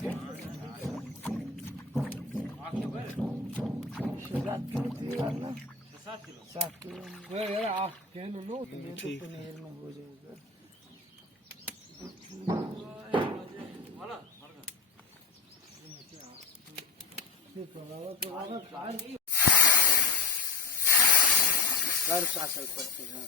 7 kilo ना, 7 kilo आप कहना नो तो पनीर में हो जाएगा। करता चल पड़ते हैं।